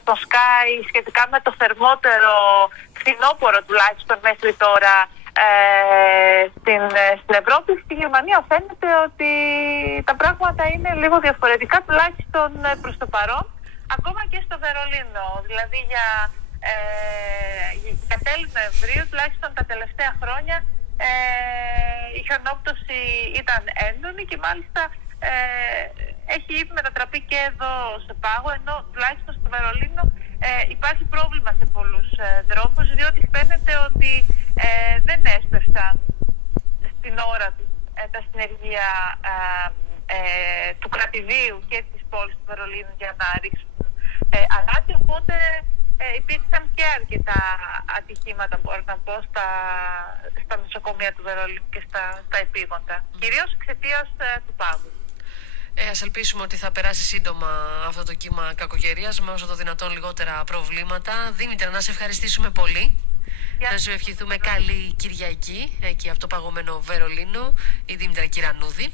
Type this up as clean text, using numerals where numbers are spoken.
στο Sky σχετικά με το θερμότερο φθινόπωρο τουλάχιστον μέχρι τώρα στην Ευρώπη. Στη Γερμανία φαίνεται ότι τα πράγματα είναι λίγο διαφορετικά, τουλάχιστον προς το παρόν, ακόμα και στο Βερολίνο. Δηλαδή για τέλη Νοεμβρίου, τουλάχιστον τα τελευταία χρόνια, η χιονόπτωση ήταν έντονη και μάλιστα έχει ήδη μετατραπεί και εδώ σε πάγο, ενώ τουλάχιστον στο Βερολίνο υπάρχει πρόβλημα σε πολλούς δρόμους, διότι φαίνεται ότι δεν έσπευσαν στην ώρα τους τα συνεργεία του κρατηδίου και της πόλης του Βερολίνου για να ρίξουν αλάτι, οπότε υπήρξαν και αρκετά ατυχήματα, μπορώ να πω, στα νοσοκομεία του Βερολίνου και στα επίγοντα, κυρίως εξαιτίας του πάγου. Ας ελπίσουμε ότι θα περάσει σύντομα αυτό το κύμα κακοκαιρίας με όσο το δυνατόν λιγότερα προβλήματα. Δήμητρα, να σε ευχαριστήσουμε πολύ. Να σου ευχηθούμε καλή Κυριακή εκεί από το παγωμένο Βερολίνο, η Δήμητρα Κυρανούδη.